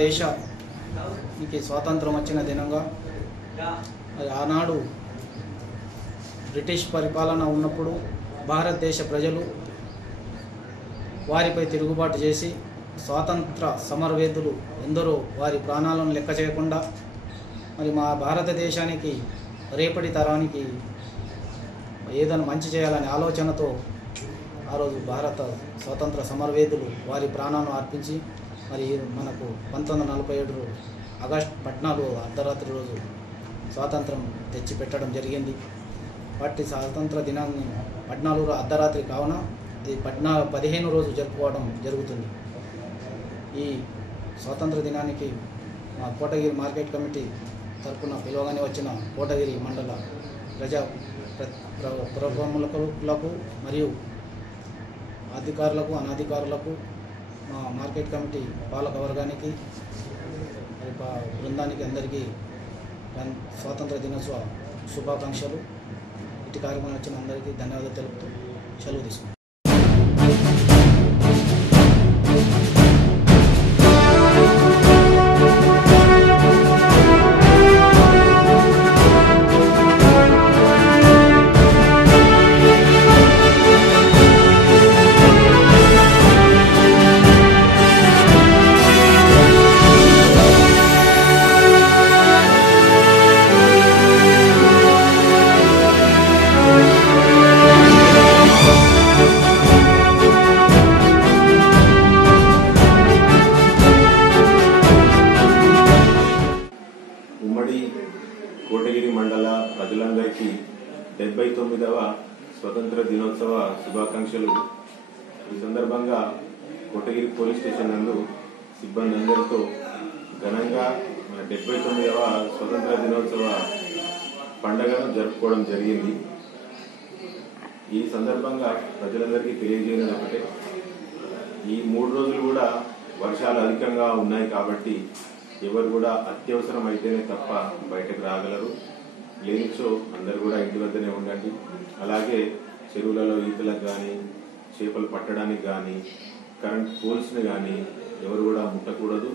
భారతదేశానికి స్వాతంత్రం వచ్చిన దినంగా ఆనాడు బ్రిటిష్ పరిపాలన ఉన్నప్పుడు భారతదేశ ప్రజలు వారిపై తిరుగుబాటు చేసి స్వాతంత్ర సమరవేదులు ఎందరో వారి ప్రాణాలను లెక్క చేయకుండా మరి మా భారతదేశానికి రేపటి తరానికి ఏదైనా మంచి చేయాలనే ఆలోచనతో ఆ రోజు భారత స్వాతంత్ర సమరవేదులు వారి ప్రాణాలను అర్పించి మరి మనకు 1947 ఆగస్టు 14 అర్ధరాత్రి రోజు స్వాతంత్రం తెచ్చిపెట్టడం జరిగింది. వాటి స్వాతంత్ర దినాన్ని 14 అర్ధరాత్రి కావున ఇది 15 రోజు జరుపుకోవడం జరుగుతుంది. ఈ స్వాతంత్ర దినానికి మా కోటగిరి మార్కెట్ కమిటీ తరఫున పిలువగానే వచ్చిన కోటగిరి మండల ప్రముఖులకు మరియు అధికారులకు అనధికారులకు మా మార్కెట్ కమిటీ పాలక వర్గానికి బృందానికి అందరికీ స్వాతంత్ర దినోత్సవ శుభాకాంక్షలు. ఇటు కార్యక్రమం వచ్చిన అందరికీ ధన్యవాదాలు తెలుపుతూ సెలవు తీసుకుంటాం. ఉమ్మడి కోటగిరి మండల ప్రజలందరికీ 79వ స్వతంత్ర దినోత్సవ శుభాకాంక్షలు. ఈ సందర్భంగా కోటగిరి పోలీస్ స్టేషన్ నందు సిబ్బంది అందరితో ఘనంగా మన 79వ స్వతంత్ర దినోత్సవ పండుగను జరుపుకోవడం జరిగింది. ఈ సందర్భంగా ప్రజలందరికీ తెలియజేయడం ఒకటే, ఈ 3 రోజులు కూడా వర్షాలు అధికంగా ఉన్నాయి కాబట్టి ఎవరు కూడా అత్యవసరం అయితేనే తప్ప బయటకు రాగలరు. లేనిచో అందరు కూడా ఇంటి వద్దనే ఉండండి. అలాగే చెరువులలో ఈతలకు కానీ చేపలు పట్టడానికి కానీ కరెంట్ పోల్స్ని కానీ ఎవరు కూడా ముట్టకూడదు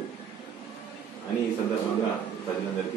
అని ఈ సందర్భంగా ప్రజలందరికీ